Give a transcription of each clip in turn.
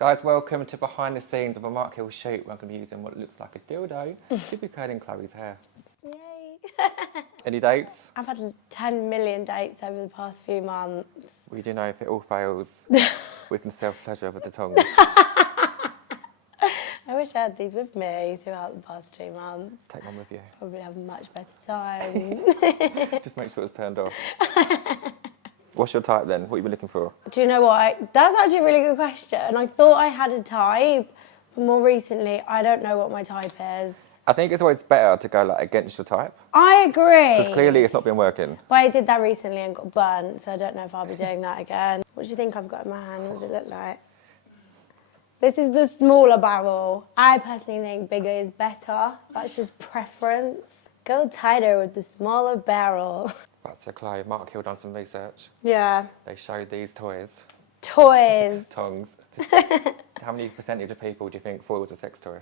Guys, welcome to behind the scenes of a Mark Hill shoot where I'm going to be using what looks like a dildo to be curling Chloe's hair. Yay. Any dates? I've had 10 million dates over the past few months. We do know if it all fails, we can self-pleasure with the tongs. I wish I had these with me throughout the past 2 months. Take one with you. Probably have a much better time. Just make sure it's turned off. What's your type then? What have you been looking for? Do you know what? That's actually a really good question. I thought I had a type, but more recently, I don't know what my type is. I think it's always better to go like against your type. I agree. Because clearly it's not been working. But I did that recently and got burnt, so I don't know if I'll be doing that again. What do you think I've got in my hand? What does it look like? This is the smaller barrel. I personally think bigger is better. That's just preference. Go tighter with the smaller barrel. Right, so Chloe, Mark Hill done some research. Yeah. They showed these toys. Toys. Tongs. How many percentage of people do you think thought it was a sex toy?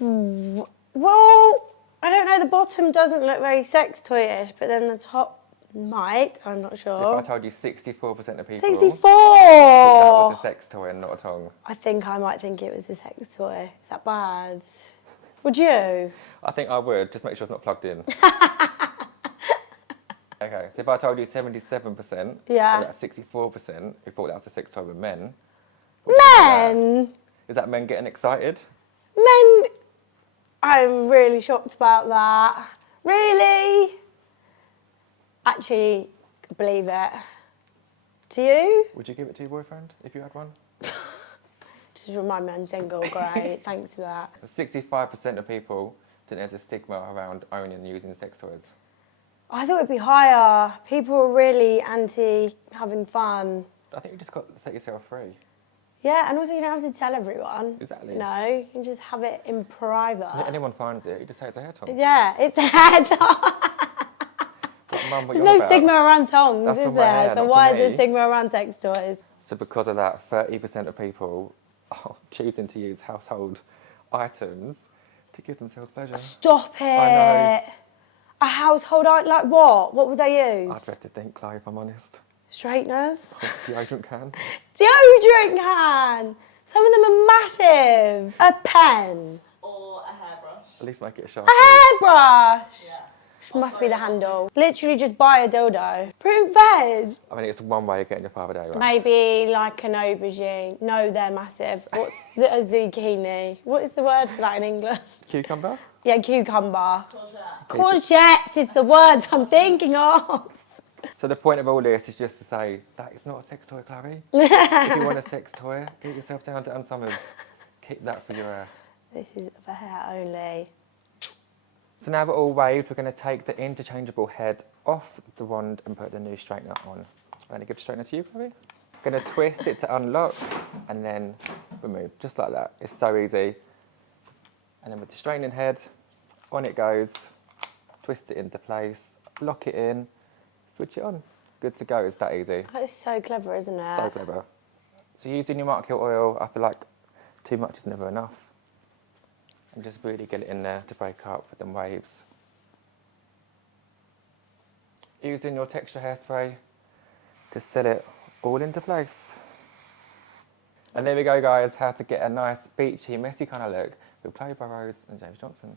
Well, I don't know. The bottom doesn't look very sex toyish, but then the top might. I'm not sure. So if I told you 64% of people 64! thought that was a sex toy and not a tong. I think I might think it was a sex toy. Is that bad? Would you? I think I would. Just make sure it's not plugged in. Okay, so if I told you 77%, yeah, or that's 64% who thought that was a sex toy with men. Men? Is that men getting excited? Men? I'm really shocked about that. Really? Actually, believe it. Do you? Would you give it to your boyfriend if you had one? Just remind me I'm single, great. Thanks for that. 65% of people think there's a stigma around owning and using sex toys. I thought it'd be higher. People are really anti having fun. I think you just got to set yourself free. Yeah, and also you don't have to tell everyone. Exactly. No, you can just have it in private. If anyone finds it, you just say it's a hair tong. Yeah, it's a hair tong. Mum, what There's you're no stigma around tongs, That's is for my there? hair, So not why for is there me. stigma around sex toys? So because of that, 30% of people are choosing to use household items to give themselves pleasure. Stop it. I know. A household item, like what? What would they use? I'd better think, Chloe, if I'm honest. Straighteners? Deodorant can. Deodorant can! Some of them are massive. A pen. Or a hairbrush. At least make it sharp. A hairbrush! Yeah. Which must be the handle. Literally just buy a dildo. Prove veg. I mean, it's one way of getting your father day, right? Maybe like an aubergine. No, they're massive. What's a zucchini? What is the word for that in England? Cucumber? Yeah, cucumber. Courgette. Courgette is the word I'm thinking of. So the point of all this is just to say, that is not a sex toy, Chloe. If you want a sex toy, get yourself down to Ann Summers. Keep that for your hair. This is for hair only. So now we're all waved, we're going to take the interchangeable head off the wand and put the new straightener on. I'm going to give the straightener to you, Chloe. I'm going to twist it to unlock and then remove, just like that. It's so easy. And then with the straightening head, on it goes, twist it into place, lock it in, switch it on. Good to go, it's that easy. That is so clever, isn't it? So clever. So using your Mark Hill oil, I feel like too much is never enough. And just really get it in there to break up with them waves. Using your texture hairspray to set it all into place. And there we go, guys, how to get a nice beachy, messy kind of look with Chloe Burrows and James Johnson.